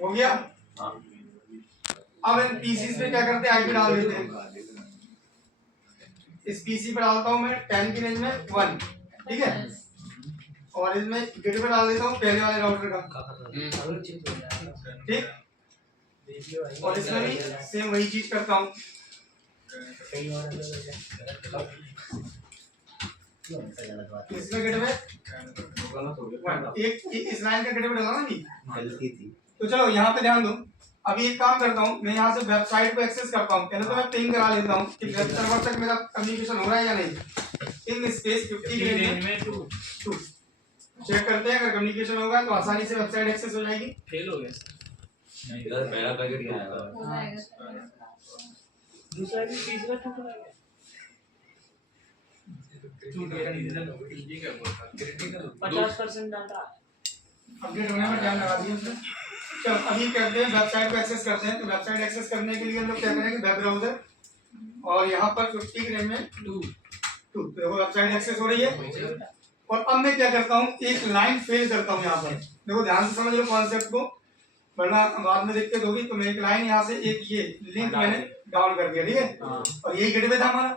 हो गया। अब इन पीसीस पे क्या करते हैं, आईपी डाल देते हैं। इस पीसी पे डालता हूँ मैं 10 की रेंज में 1, ठीक है, और इसमें गेट पे डाल देता हूँ पहले वाले राउटर का, ठीक, और इसमें भी सेम वही चीज करता हूँ। इसमें गेट पे एक इस लाइन का गेट पे डाला ना नहीं, तो चलो यहाँ पे ध्यान दो। अभी एक काम करता हूँ, मैं यहाँ से वेबसाइट को एक्सेस करता हूँ। पहले तो मैं पिंग करा लेता हूँ कि वेब सर्वर तक मेरा कम्युनिकेशन हो रहा है या नहीं। पिंग स्पेस 50 की रेंज में 2 चेक करते हैं, अगर कम्युनिकेशन होगा तो आसानी से वेबसाइट एक्सेस हो जाएगी। फेल हो गया इधर पहला पैकेट क्या आएगा, दूसरा भी तीसरा टूट गया, टूट गया ये क्या बोल रहा क्रिटिकल 50% डाटा अपडेट होने में टाइम लगा दिया उसने। चलो अभी करते हैं वेबसाइट को एक्सेस करते हैं। तो वेबसाइट एक्सेस करने के लिए हम लोग क्या करेंगे, वेब ब्राउज़र, और यहाँ पर 50 की रेंज में 2 देखो वेबसाइट एक्सेस हो रही है। और अब मैं क्या करता हूँ, एक लाइन फिल करता हूँ यहाँ पर। देखो ध्यान से समझ लो कॉन्सेप्ट को, वरना बाद में दिक्कत होगी। तो मैं एक लाइन यहाँ से एक ये लिंक मैंने डाउन कर दिया, ठीक है, और यही गेटवे था हमारा।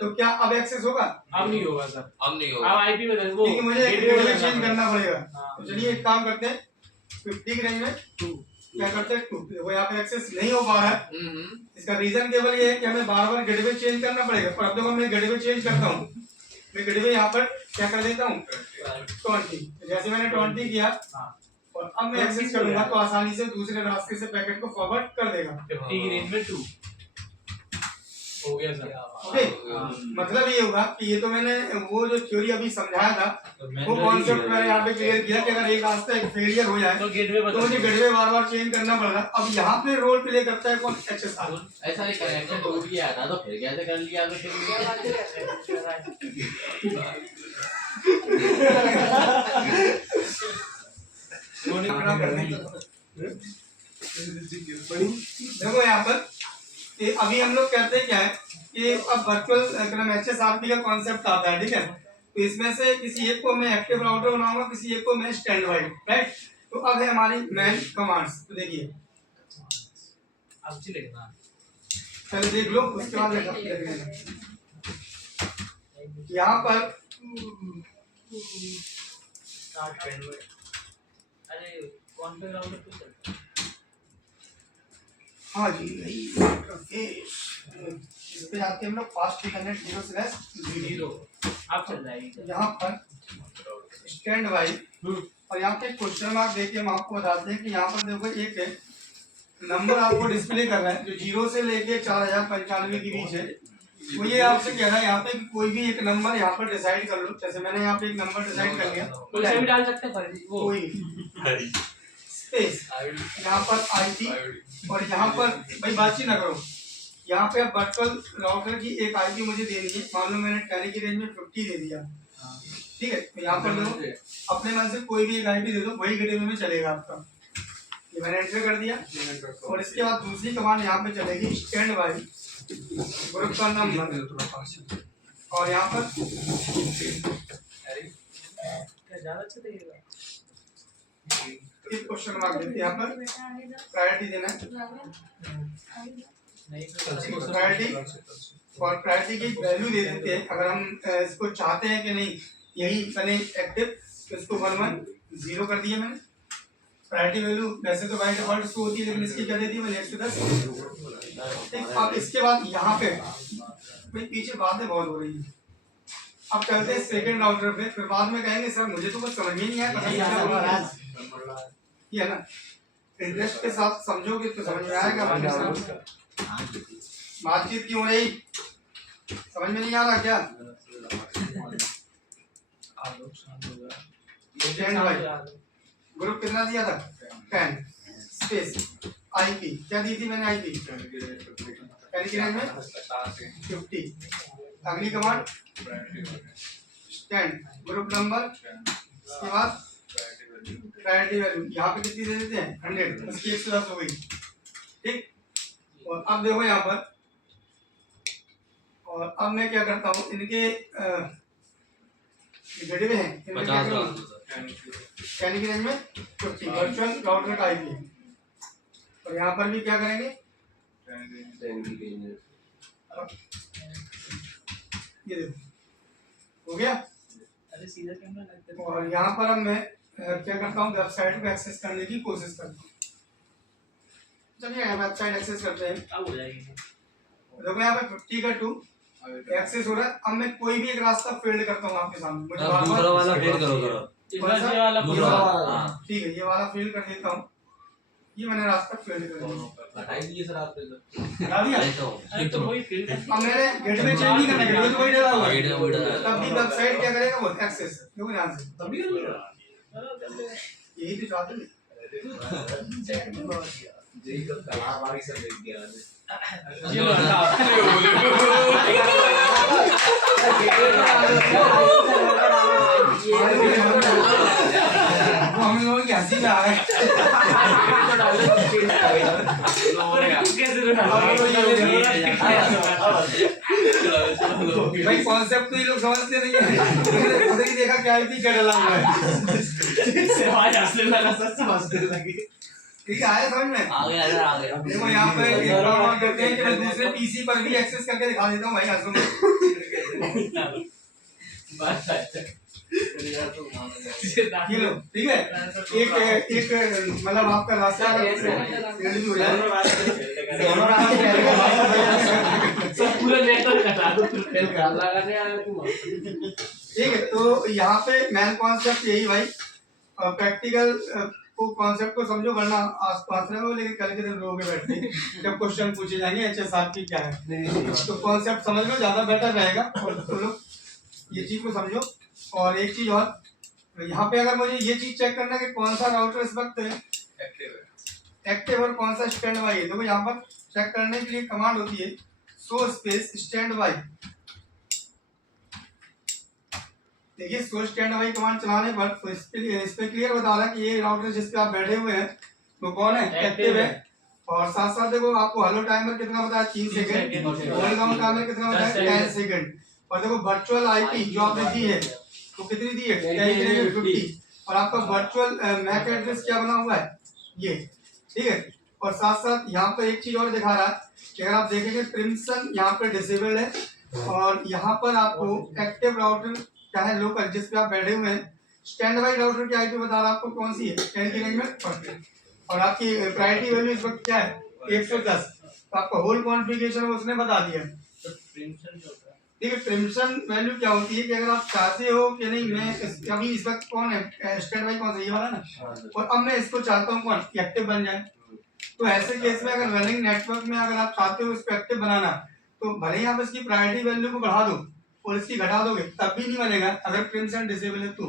तो क्या अब एक्सेस होगा? अब नहीं होगा सर, अब नहीं होगा, अब आईपी बदल वो क्योंकि मुझे गेटवे चेंज करना पड़ेगा। तो चलिए एक काम करते हैं, 50 की रेंज में 2 क्या करते हैं 2, वो यहाँ पे एक्सेस नहीं हो पा रहा है। इसका रीजन केवल ये है कि हमें बार बार गेटवे चेंज करना पड़ेगा। और अब देखो मैं गेटवे चेंज करता हूँ, मैं गेटवे यहाँ पर क्या कर देता हूँ 20, जैसे मैंने 20 किया और अब मैं एक्सेस करूंगा तो आसानी से दूसरे रास्ते से पैकेट को फॉरवर्ड कर देगा। 50 की रेंज में 2 हो गया सर। ओके, मतलब ये होगा कि ये तो मैंने वो जो थ्योरी अभी समझाया था वो कॉन्सेप्ट मैंने यहाँ पे क्लियर किया कि अगर एक रास्ता एक फेलियर हो जाए तो मुझे गेटवे बार बार चेंज करना पड़ेगा। अब यहाँ पे रोल प्ले करता है कौन, एचएसआर। ऐसा नहीं कनेक्शन टूट गया था तो फिर कैसे कर लिया, तो देखो यहाँ पर अभी हम लोग कहते हैं क्या है कि अब वर्चुअल एचएसआरपी का कॉन्सेप्ट आता है, ठीक है। तो इसमें से किसी एक को मैं एक्टिव राउटर बनाऊंगा, किसी एक को मैं स्टैंड बाई, राइट। तो अब है हमारी मैन कमांड्स। तो देखिए अब लिखना, पहले देख लो उसके बाद यहाँ पर अरे कौन पे राउटर पे चलता है? हाँ जी इस पे जाते हैं हम लोग फास्ट कनेक्ट 0/0 आप चल जाएगी यहाँ पर स्टैंड बाई। और यहाँ पे क्वेश्चन मार्क देके हम आपको बताते हैं कि यहाँ पर देखो एक नंबर आपको डिस्प्ले कर रहा है जो 0 से लेके 4095 के बीच है। वो ये आपसे कह रहा है यहाँ पे कोई भी एक नंबर यहाँ पर डिसाइड कर लो। जैसे मैंने यहाँ पे एक नंबर डिसाइड कर लिया, कोई भी डाल सकते हैं कोई स्पेस यहाँ पर आईपी, और यहाँ पर भाई बातचीत ना करो, यहाँ पे वर्चुअल राउटर की एक आईपी मुझे देनी है। मान लो मैंने 10 की रेंज में 50 दे दिया, ठीक है। तो यहाँ पर दो अपने मन से कोई भी एक आईपी दे दो, वही गेटवे में चलेगा आपका। ये मैंने एंटर कर दिया। और इसके बाद दूसरी कमांड यहाँ पे चलेगी स्टैंड बाई ग्रुप का नंबर, और यहाँ पर एक क्वेश्चन मार्क देते हैं, यहाँ पर प्रायोरिटी देना है। प्रायोरिटी और प्रायोरिटी की वैल्यू दे देते हैं। अगर हम इसको चाहते हैं कि नहीं यही बने एक्टिव, तो इसको 110 कर दिया मैंने। प्रायोरिटी वैल्यू वैसे तो बाय डिफॉल्ट शो होती है, लेकिन इसकी क्या देती है मैंने 110। अब इसके बाद यहाँ पे भाई पीछे बातें बहुत हो रही है। अब चलते हैं सेकंड राउटर पे, फिर बाद में कहेंगे सर मुझे तो कुछ समझ में नहीं आया। ये है ना, इंटरेस्ट के साथ समझोगे तो समझ में आएगा। बातचीत क्यों नहीं, समझ में नहीं आ रहा क्या? ग्रुप कितना दिया था 10 स्पेस आईपी क्या दी थी मैंने, आईपी 10 की रेंज में 50। अगली कमांड स्टैंड ग्रुप नंबर, इसके बाद प्रायोरिटी वैल्यू यहाँ पे कितनी दे देते हैं 100, उसकी 110 हो गई, ठीक। और अब देखो यहाँ पर, और अब मैं क्या करता हूँ, इनके गेटवे हैं 10 की रेंज में 50 वर्चुअल राउटर का आईपी। और यहाँ पर भी क्या करेंगे, ये देखो हो गया। और यहाँ पर अब मैं क्या करता हूँ, वेबसाइट को एक्सेस करने की कोशिश करता हूँ। चलिए वेबसाइट एक्सेस करते हैं। देखो यहाँ पे 50 का 2 एक्सेस हो रहा है। अब मैं कोई भी एक रास्ता फील्ड करता हूँ आपके सामने, मुझे दूसरा वाला फील्ड करो दूसरा वाला। हाँ ठीक है, ये वाला फील्ड कर देता हूँ। ये मैंने रास्ता फील्ड कर दिया, हटाई दीजिए सर आप हटा दिया। तो अब मैंने गेटवे चेंज नहीं करना, गेटवे तो वही डाला हुआ है। गेटवे वही डाला है। तब भी वेबसाइट क्या करेगा, वो एक्सेस देखो ध्यान से, यही तो चाहते हैं। कलाबारी से देख दिया हम लोगों की हंसी में आ रहा है। भाई कॉन्सेप्ट तो ये लोग समझते नहीं है, पता ही देखा क्या आईपी क्या डला हुआ है। ठीक है, आया समझ में? आ गया। देखो यहाँ पे एक काम और करते हैं कि मैं दूसरे पीसी पर भी एक्सेस करके दिखा देता हूँ भाई आंसू में। ये लो ठीक है, एक एक मतलब आपका रास्ता रेडी हो जाए। पूरा नेटवर्क हटा दो फिर ठीक है, तो यहाँ पे मेन कॉन्सेप्ट यही भाई, प्रैक्टिकल को कॉन्सेप्ट को समझो, वरना आसपास में लेकिन कल के दिन लोग बैठ के जब क्वेश्चन पूछे जाएंगे HSR की क्या है, तो कॉन्सेप्ट समझ लो ज्यादा बेटर रहेगा। और तो लोग ये चीज को समझो। और एक चीज और, यहाँ पे अगर मुझे ये चीज चेक करना है कि कौन सा राउटर इस वक्त एक्टिव और कौन सा स्टैंड बाई है, देखो यहाँ पर चेक करने के लिए कमांड होती है शो स्पेस स्टैंड बाई। देखिए शो स्टैंड बाई कमांड चलाने पर तो इस पे क्लियर बता रहा है कि ये राउटर जिस पे आप बैठे हुए हैं वो कौन है, एक्टिव है। और साथ साथ देखो आपको हेलो टाइमर कितना बताया, 3 सेकंड, होल्ड डाउन टाइमर कितना बताया, 10 सेकंड। और देखो वर्चुअल आईपी जो आपने दी है तो कितनी दी है, 50। और आपका वर्चुअल मैक एड्रेस क्या बना हुआ है, ये ठीक है। और साथ साथ यहाँ पे एक चीज और दिखा रहा है कि अगर आप देखेंगे प्रिम्सन यहाँ पे डिसेबल्ड है, और यहाँ पर आपको एक्टिव राउटर क्या है, लोकल जिस पे आप बैठे हुए हैं। स्टैंड बाई राउटर की आईपी बता रहा है आपको कौन सी है, 10 की रेंज में 40। और आपकी प्रायोरिटी वैल्यू इस वक्त क्या है, 110। तो आपका होल कॉन्फ़िगरेशन उसने बता दिया। ठीक है, प्रिम्सन वैल्यू क्या होती है कि अगर आप चाहते हो कि नहीं मैं अभी इस वक्त कौन है स्टैंड बाई कौन सा, ये वाला ना, और अब मैं इसको चाहता हूँ कौन एक्टिव बन जाए। तो ऐसे केस में अगर रनिंग नेटवर्क में अगर आप चाहते हो इसको एक्टिव बनाना, तो भले ही आप इसकी प्रायोरिटी वैल्यू को बढ़ा दो और इसकी घटा दोगे तब भी नहीं बनेगा। अगर प्रिम्सन डिसेबल है तो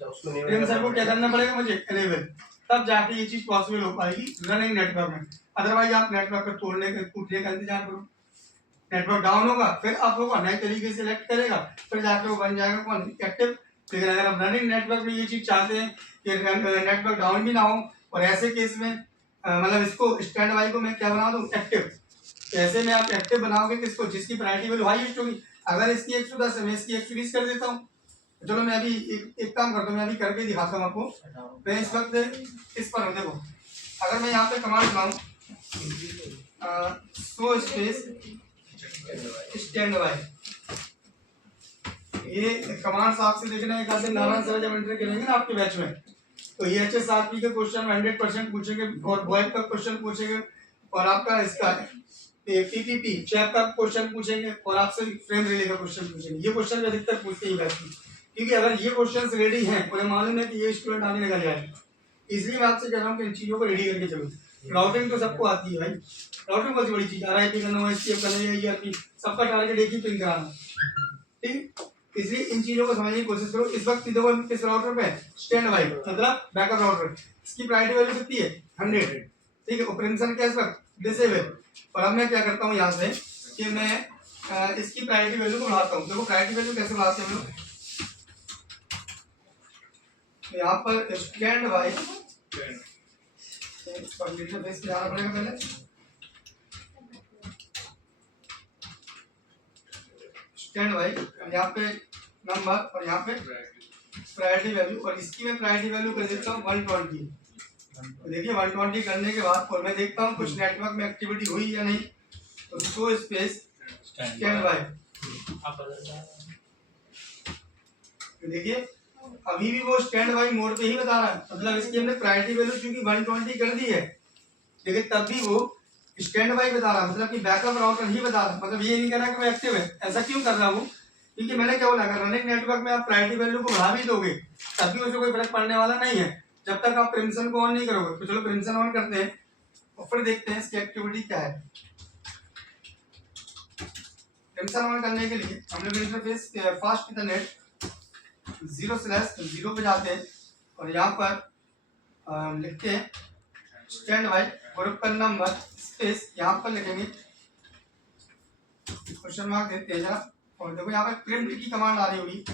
प्रिम्सन को क्या करना पड़ेगा मुझे, एनेबल, तब जाके ये चीज पॉसिबल हो पाएगी रनिंग नेटवर्क में। अदरवाइज आप नेटवर्क को तोड़ने के टूटने का इंतजार करो, नेटवर्क डाउन होगा, फिर आप लोग नए तरीके से सिलेक्ट करेगा, फिर जाके वो बन जाएगा कौन एक्टिव। लेकिन अगर आप रनिंग नेटवर्क में ये चीज चाहते हैं कि नेटवर्क डाउन भी ना हो, और ऐसे केस में मतलब इसको स्टैंड बाई को मैं क्या बना दूं, एक्टिव। ऐसे में आप एक्टिव बनाओगे किसको, जिसकी प्रायोरिटी वैल्यू हाईएस्ट होगी। अगर इसकी 110 है मैं इसकी 120 कर देता हूँ। चलो मैं अभी एक काम करता हूँ, मैं अभी करके दिखाता हूँ आपको। मैं इस वक्त इस पर हूँ, देखो अगर मैं यहाँ पे कमांड बनाऊँ शो स्पेस स्टैंड बाई, ये कमांड्स आपसे देखना है कैसे नारायण सर जब एंटर करेंगे ना आपके बैच में, तो ये HSRP के क्वेश्चन 100% पूछेंगे, और वॉइप का क्वेश्चन पूछेंगे, और आपका इसका PPP चैप का क्वेश्चन पूछेंगे, और आपसे फ्रेम रिले का क्वेश्चन पूछेंगे। ये क्वेश्चन अधिकतर पूछते ही बैच में, क्योंकि अगर ये क्वेश्चन रेडी हैं उन्हें मालूम है कि ये स्टूडेंट आगे निकल जाएगा। इसलिए मैं आपसे कह रहा हूँ कि इन चीजों को रेडी करके चलो। राउटिंग तो सबको आती है भाई, राउटिंग बहुत बड़ी चीज, RIP करना, STF करना, ERP, सबका टारगेट एक ही पिन कराना, ठीक। इसलिए इन चीजों को समझने की कोशिश करो। इस वक्त देखो किस राउटर पे स्टैंड बाई मतलब बैकअप राउटर, इसकी प्रायोरिटी वैल्यू कितनी है, 100, ठीक है। प्रिम्सन क्या इस वक्त डिसेबल। और अब मैं क्या करता हूँ यहाँ से कि मैं इसकी प्रायोरिटी वैल्यू को बढ़ाता हूँ। देखो प्रायोरिटी वैल्यू कैसे बढ़ाते हैं हम लोग, यहाँ पर स्टैंड बाई इंटरफेस पे आना पड़ेगा पहले, स्टैंड बाई यहाँ पे नंबर और यहाँ पे प्रायोरिटी वैल्यू, और इसकी मैं प्रायोरिटी वैल्यू कर देता हूँ 120। तो देखिए 120 करने के बाद और मैं देखता हूँ कुछ नेटवर्क में एक्टिविटी हुई या नहीं, तो शो स्पेस स्टैंड बाय। तो देखिए अभी भी वो स्टैंड बाय मोड पे ही बता रहा है, मतलब इसकी हमने प्रायोरिटी वैल्यू चूंकि 120 कर दी है, लेकिन तब भी वो स्टैंड बाय बता रहा है, मतलब कि बैकअप राउटर ही बता रहा है, मतलब ये नहीं कह रहा कि वो एक्टिव है। ऐसा क्यों कर रहा हूँ, क्योंकि मैंने क्या बोला, अगर रनिंग नेटवर्क में आप प्रायोरिटी वैल्यू को बढ़ा भी दोगे तब भी उसे कोई फर्क पड़ने वाला नहीं है, जब तक आप प्रिम्सन को ऑन नहीं करोगे। तो चलो प्रिम्सन ऑन करते हैं और फिर देखते हैं इसकी एक्टिविटी क्या है। प्रिम्सन ऑन करने के लिए हम लोग इंटरफेस फास्ट इंटरनेट 0/0 पे जाते हैं और यहाँ पर लिखते हैं स्टैंड बाय ग्रुप का नंबर स्पेस, यहाँ पर लिखेंगे क्वेश्चन मार्क देते हैं जरा, और देखो यहाँ पर प्रिंट की कमांड आ रही होगी।